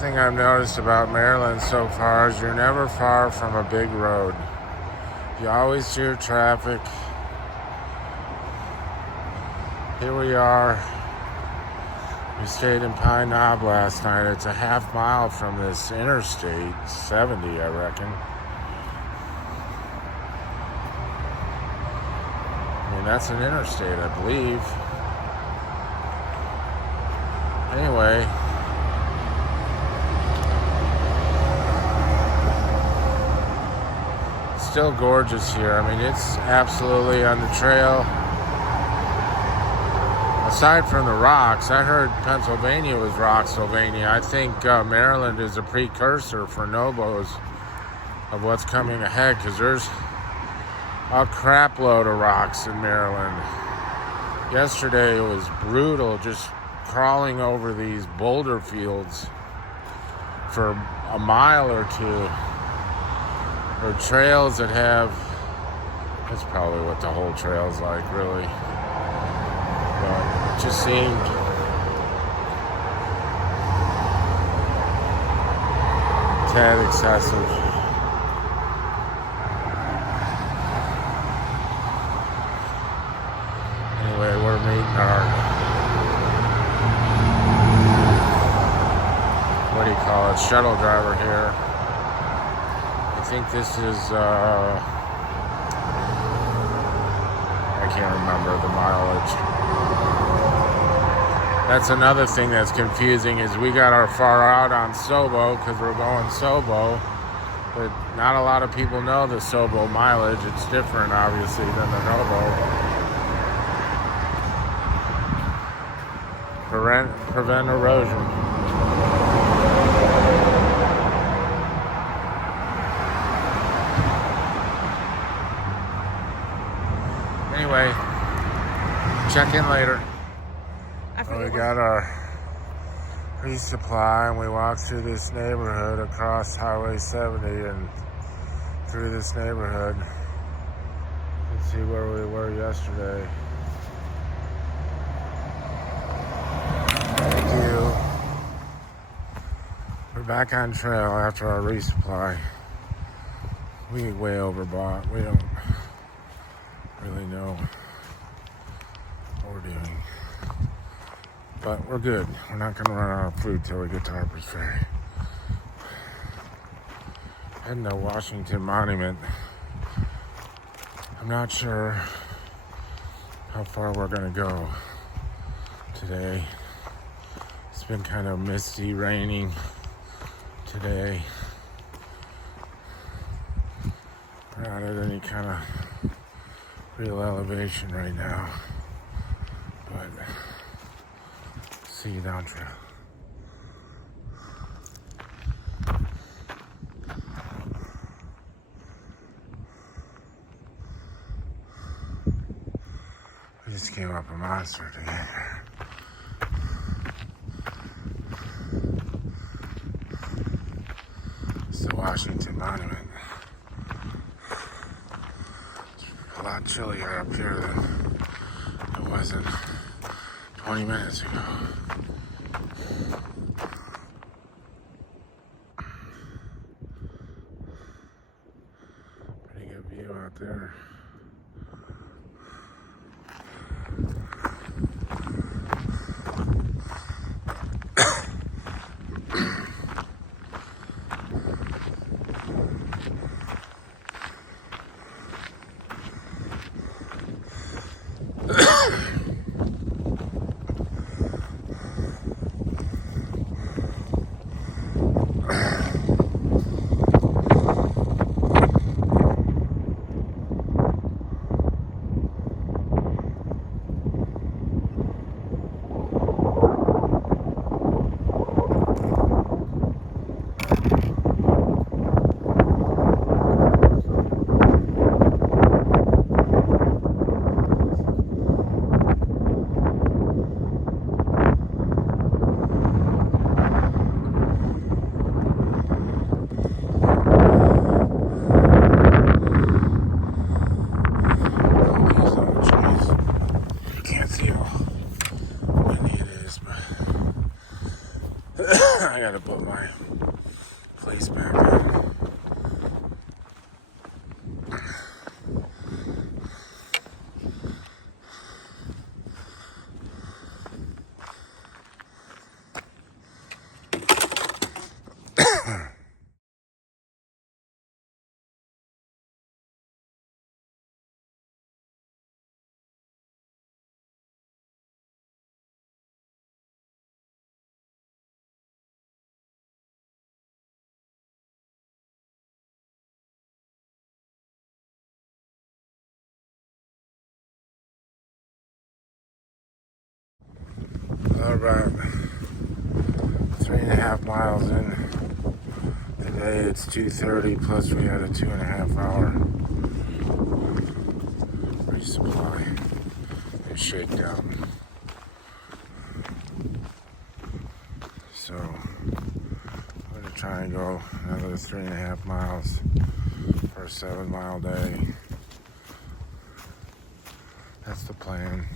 thing I've noticed about Maryland so far is you're never far from a big road. You always hear traffic. Here we are. We stayed in Pine Knob last night. It's a half mile from this Interstate 70, I reckon. I mean, that's an interstate, I believe. Anyway, still gorgeous here. I mean, it's absolutely on the trail. Aside from the rocks, I heard Pennsylvania was Rocksylvania. I think Maryland is a precursor for Nobos of what's coming ahead, because there's a crap load of rocks in Maryland. Yesterday it was brutal, just crawling over these boulder fields for a mile or two, or trails that have, that's probably what the whole trail's like, really. But it just seemed a tad excessive. Anyway, we're meeting our, what do you call it, shuttle driver here. I think this is, I can't remember the mileage. That's another thing that's confusing, is we got our far out on Sobo because we're going Sobo, but not a lot of people know the Sobo mileage. It's different, obviously, than the Nobo. Prevent erosion. Anyway, check in later. We got our resupply, and we walked through this neighborhood across Highway 70 and through this neighborhood. Let's see where we were yesterday. Thank you. We're back on trail after our resupply. We way overbought. We don't really know what we're doing. But we're good. We're not going to run out of food till we get to Harper's Ferry. Heading to Washington Monument. I'm not sure how far we're going to go today. It's been kind of misty, raining today. We're not at any kind of real elevation right now. But see you down trail. We just came up a monster today. It's the Washington Monument. It's a lot chillier up here than it was in 20 minutes ago. Pretty good view out there. I gotta put my place back on. About 3.5 miles in. Today it's 2:30, plus we had a 2.5 hour resupply and shakedown. So I'm gonna try and go another 3.5 miles for a 7-mile day. That's the plan.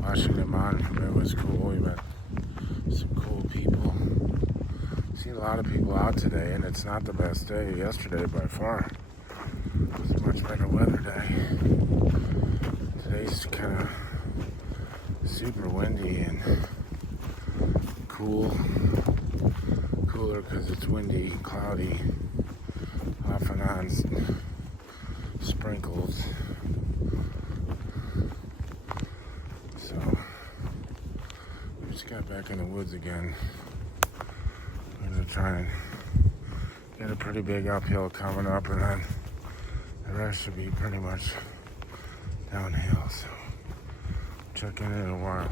Washington Monument was cool. We met some cool people. Seen a lot of people out today, and it's not the best day. Yesterday, by far, was a much better weather day. Today's kind of super windy and cool. Cooler because it's windy, cloudy, off and on sprinkles. So we just got back in the woods again. We're gonna try and get a pretty big uphill coming up, and then the rest should be pretty much downhill. So check in a while.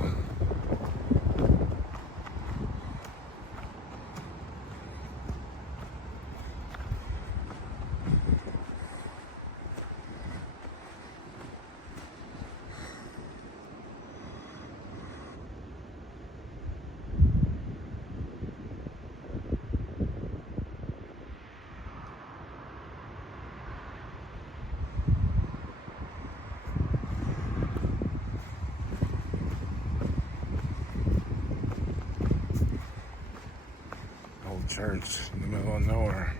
Church in the middle of nowhere.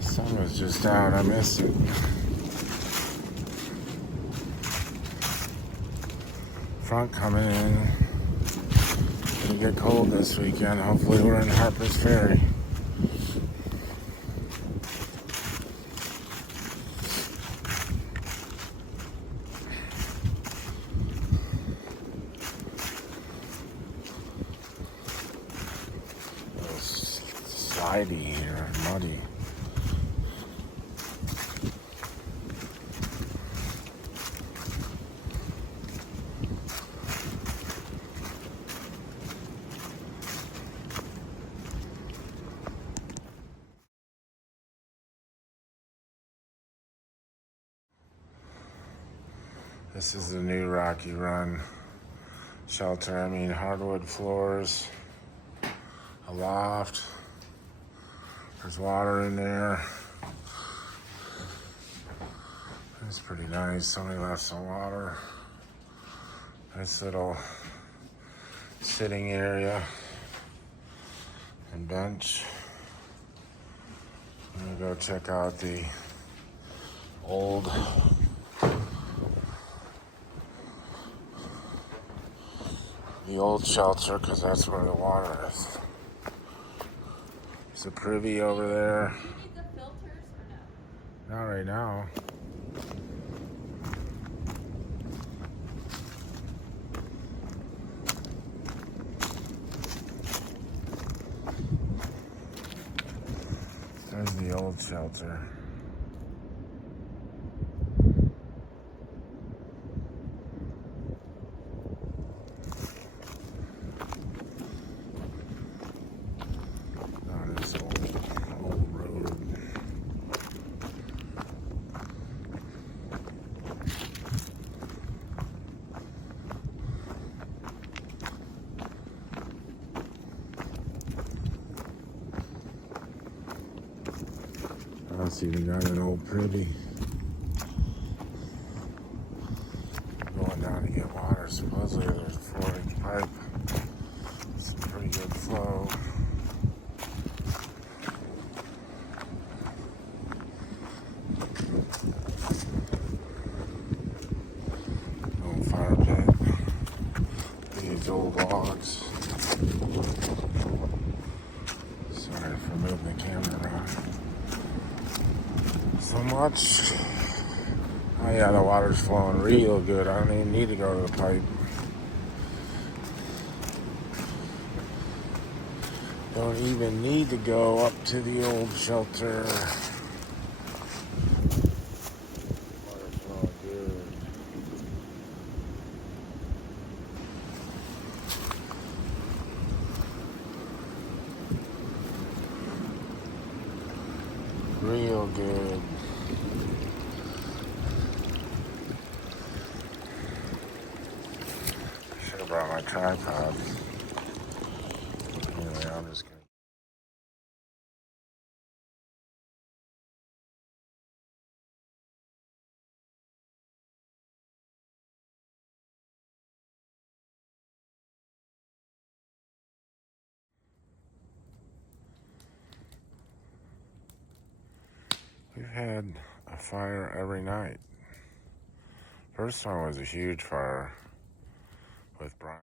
Sun was just out. I missed it. front coming in. It's gonna get cold this weekend. Hopefully we're in Harper's Ferry. It's slidey here, muddy. This is the new Rocky Run shelter. I mean, hardwood floors, a loft. There's water in there. It's pretty nice. Somebody left some water. Nice little sitting area and bench. I'm gonna go check out the old shelter, because that's where the water is. There's a privy over there. Do you need the filters or no? Not right now. There's the old shelter. It's even got an old privy. Going down to get water. Supposedly there's a 4-inch pipe. It's a pretty good flow. Old fire pit. These old logs. Sorry for moving the camera around so much. Oh yeah, the water's flowing real good. I don't even need to go to the pipe. Don't even need to go up to the old shelter. Water's flowing good. Real good. Should have brought my tripod. Anyway, I'm just gonna. We've had a fire every night. First one was a huge fire with Brian.